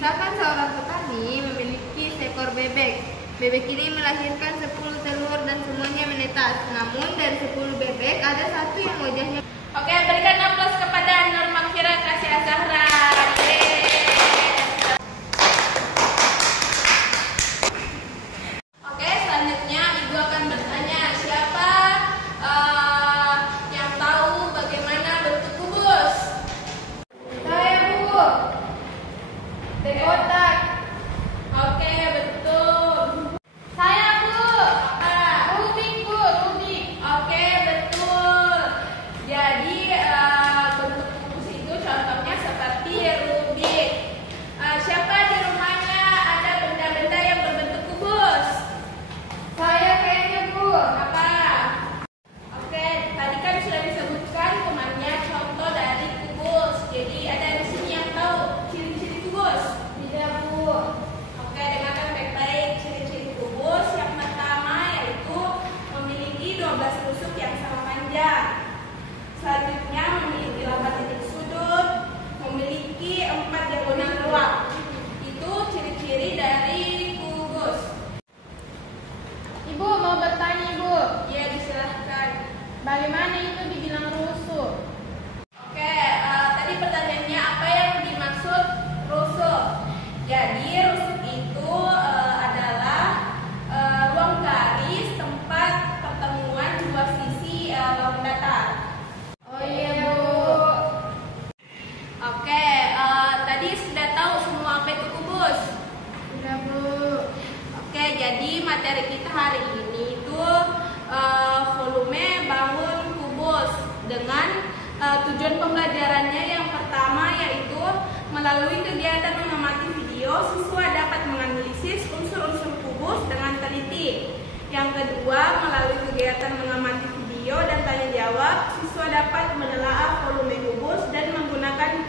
Misalkan seorang petani memiliki seekor bebek. Bebek ini melahirkan 10 telur dan semuanya menetas. Namun dari 10 bebek ada satu yang wajahnya. Oke, berikan aplaus kepada Nur Makfira Kasih Azahra. Oke, selanjutnya Ibu akan bertanya, siapa yang tahu bagaimana bentuk kubus? Saya, Bu. Kotak. Oke, betul. Saya, Bu. Apa? Rubik, Bu. Rubik. Oke, betul. Jadi bentuk kubus itu contohnya seperti Rubik. Siapa di rumahnya ada benda-benda yang berbentuk kubus? Saya kayaknya, Bu. Apa? Oke, tadi kan sudah disebutkan temannya contoh dari kubus. Jadi ada di sini yang tahu ciri-ciri kubus? Tidak, Bu. Oke, dengarkan baik-baik ciri-ciri kubus. Yang pertama yaitu memiliki 12 tusuk yang sama panjang. Selanjutnya memiliki 8 titik sudut, memiliki 4 diagonal ruang. Itu ciri-ciri dari kubus. Ibu mau bertanya, Ibu. Ya, disilahkan. Bagaimana itu dibilang rusuh? Oke, tadi pertanyaannya apa yang dimaksud rusuh? Jadi rusuh itu adalah ruang garis tempat pertemuan dua sisi lawan datar. Oh iya, Bu. Oke, tadi sudah tahu semua apa itu kubus? Sudah, Bu. Oke, jadi materi kita hari ini itu volume bangun kubus dengan tujuan pembelajarannya yang pertama yaitu melalui kegiatan mengamati video, siswa dapat menganalisis unsur-unsur kubus dengan teliti. Yang kedua, melalui kegiatan mengamati video dan tanya jawab, siswa dapat menelaah volume kubus dan menggunakan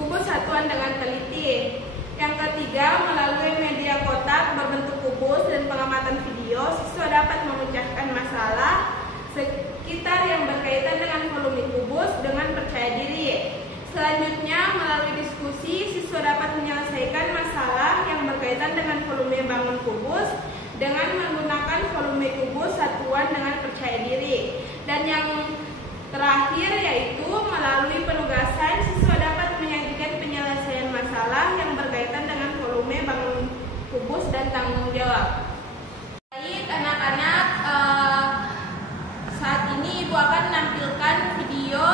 kubus satuan dengan teliti. Yang ketiga, melalui media kotak berbentuk kubus dan pengamatan video, siswa dapat memecahkan masalah sekitar yang berkaitan dengan volume kubus dengan percaya diri. Selanjutnya, melalui diskusi, siswa dapat menyelesaikan masalah yang berkaitan dengan volume bangun kubus dengan menggunakan volume kubus satuan dengan percaya diri. Dan yang terakhir yaitu melalui penugasan, siswa dapat menyajikan penyelesaian masalah yang berkaitan dengan volume bangun kubus dan tanggung jawab. Baik, anak-anak, saat ini Ibu akan menampilkan video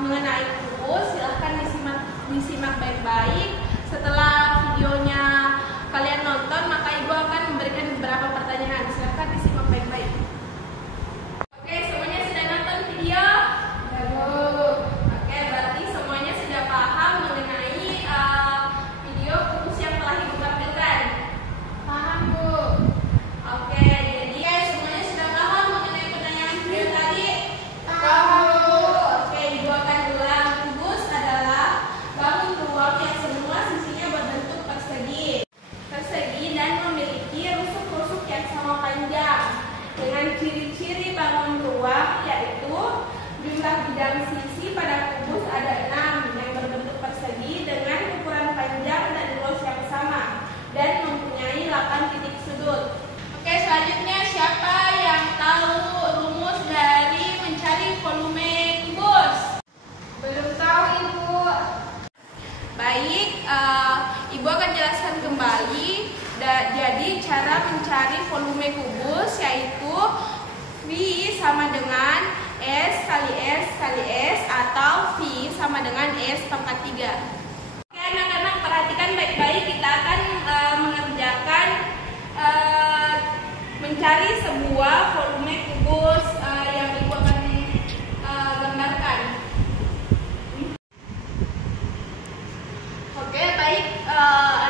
mengenai kubus. Silahkan disimak baik-baik. Setelah videonya kalian nonton, maka Ibu akan memberikan beberapa pertanyaan. Silahkan disimak baik-baik. Oke, semuanya sudah nonton video? Ya, Bu. Oke, berarti semuanya sudah paham mengenai video kubus yang telah Ibu tampilkan. Paham, Bu. Oke, jadi semuanya sudah paham mengenai pertanyaan video tadi? Paham, Bu. Oke, Ibu akan ulang. Kubus adalah bangun ruang yang semua sisinya berbentuk persegi dan memiliki rusuk-rusuk yang sama panjang. Dengan ciri-ciri bangun ruang yaitu jumlah bidang sisi pada kubus ada 6 yang berbentuk persegi dengan ukuran panjang dan luas yang sama dan mempunyai 8 titik sudut. Oke, selanjutnya siapa yang tahu rumus dari mencari volume kubus? Belum tahu, Ibu. Baik, Ibu akan jelaskan kembali. Jadi cara mencari volume kubus yaitu V sama dengan S kali S kali S atau V sama dengan S pangkat 3. Oke, anak-anak, perhatikan baik-baik. Kita akan mengerjakan mencari sebuah volume kubus yang Ibu akan gambarkan. Oke, baik,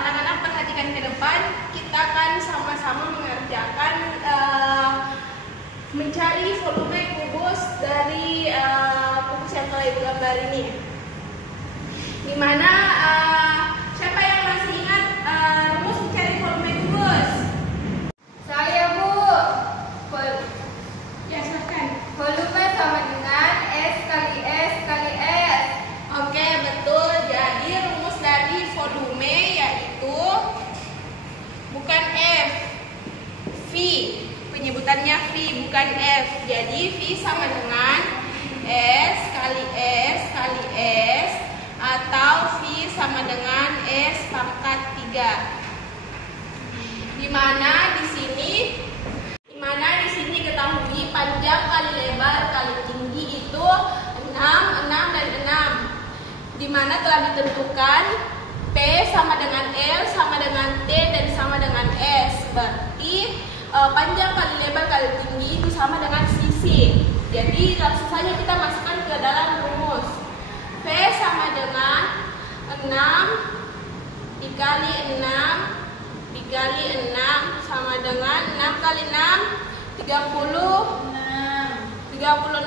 anak-anak, perhatikan ke depan. Kita akan sama-sama mengerjakan mencari volume kubus dari kubus yang telah Ibu gambar ini. Dimana siapa yang masih ingat rumus mencari volume kubus? Saya, Bu. Ya, silahkan. Volume sama dengan S kali S kali S. Oke, betul. Jadi rumus dari volume bukan F. Jadi V sama dengan S kali S atau V sama dengan S pangkat 3. Dimana di sini ketahui panjang kali lebar kali tinggi itu 6, 6 dan 6. Dimana telah ditentukan P sama dengan L sama dengan T dan sama dengan S. Berarti panjang kali lebar kali tinggi itu sama dengan sisi. Jadi langsung saja kita masukkan ke dalam rumus. P sama dengan 6 dikali 6 dikali 6 sama dengan 6 kali 6 36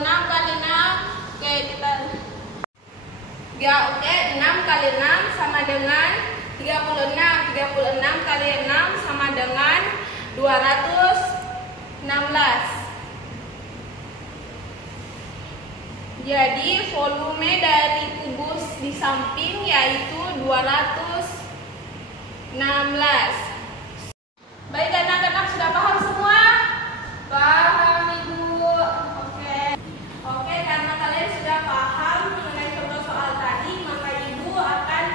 kali 6. Oke, kita oke, 6 kali 6 sama dengan 36 kali 6 sama dengan 216. Jadi volume dari kubus di samping yaitu 216. Baik anak-anak, sudah paham semua? Paham Ibu. Oke, karena kalian sudah paham mengenai contoh soal tadi, maka Ibu akan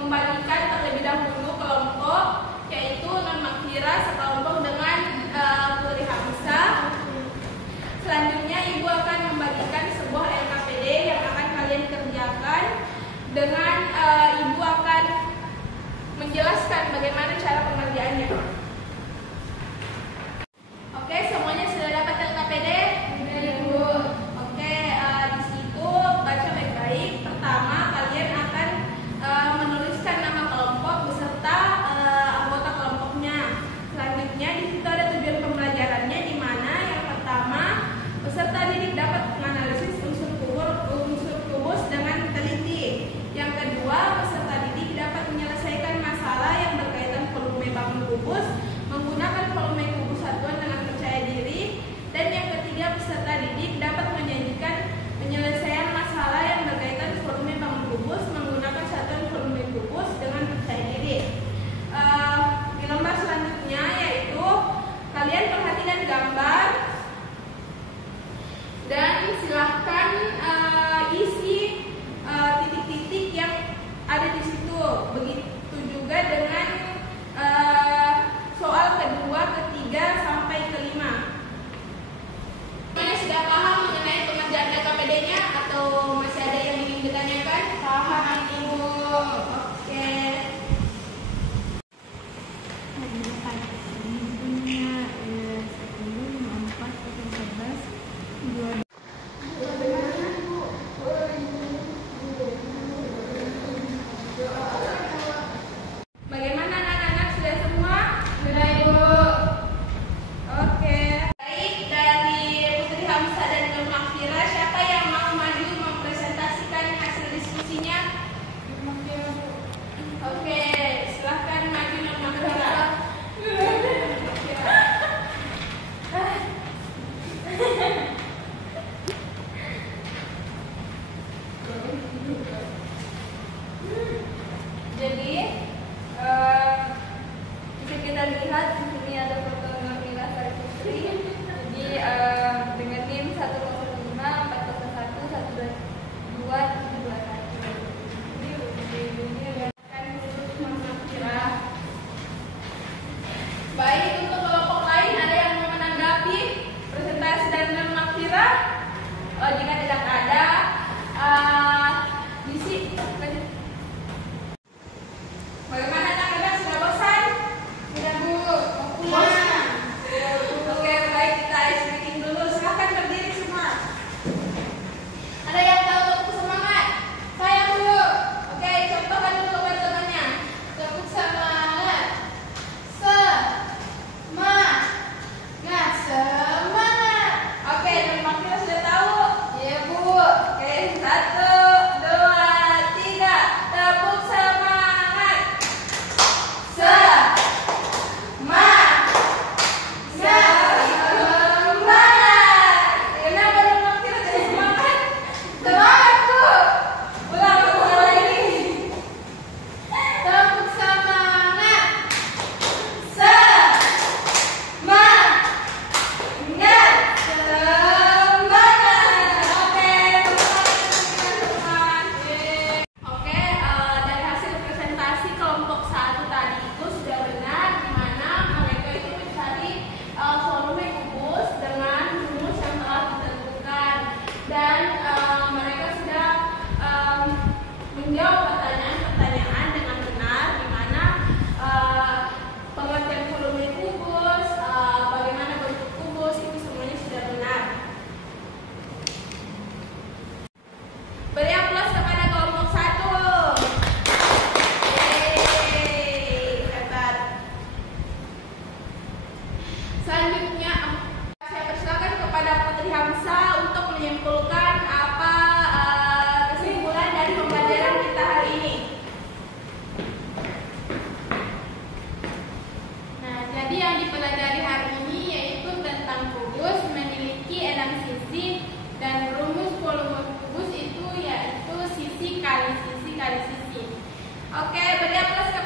membagikan terlebih dahulu kelompok, yaitu non makfirah sekelompok dengan Putri Hamzah. Selanjutnya Ibu akan membagikan sebuah LKPD yang akan kalian kerjakan dengan Ibu akan menjelaskan bagaimana cara pengerjaannya. Oke, semuanya sudah dapat LKPD? Ibu. Oke, di situ baca baik-baik. Pertama, kalian akan menuliskan nama kelompok beserta anggota kelompoknya. Selanjutnya di situ ada tujuan pembelajarannya, di mana yang pertama peserta didik dapat menganalisis unsur kubus dengan teliti. Yang kedua, peserta didik dapat menyelesaikan masalah yang berkaitan volume bangun kubus menggunakan volume kubus satuan dengan percaya diri. Dan yang ketiga, peserta didik dapat menyajikan penyelesaian masalah yang berkaitan volume bangun kubus menggunakan satuan volume kubus dengan percaya diri. Di lembar selanjutnya yaitu kalian perhatikan gambar dan silahkan isi titik-titik yang ada di situ. Begitu juga dengan soal kedua, ketiga sampai kelima. Semuanya sudah paham mengenai pengerjaan LKPD-nya atau masih ada yang ingin ditanyakan? Paham Ibu. Oke. Bagaimana anak-anak, sudah semua? Sudah Ibu. Oke. Baik, dari Putri Hamzah dan Nur Makfirah, siapa yang mau maju mempresentasikan hasil diskusinya? Oke, silahkan maju Nur Makfirah. Jadi bisa kita lihat di sini ada foto Nurmila Sari Putri. Jadi dengan NIM 105 401 122 721. Ini akan khusus Makfirah. Baik, untuk kelompok lain ada yang mau menanggapi presentasi dari Nur Makfirah? Jika tidak ada, sisi. Oke, beri aplaus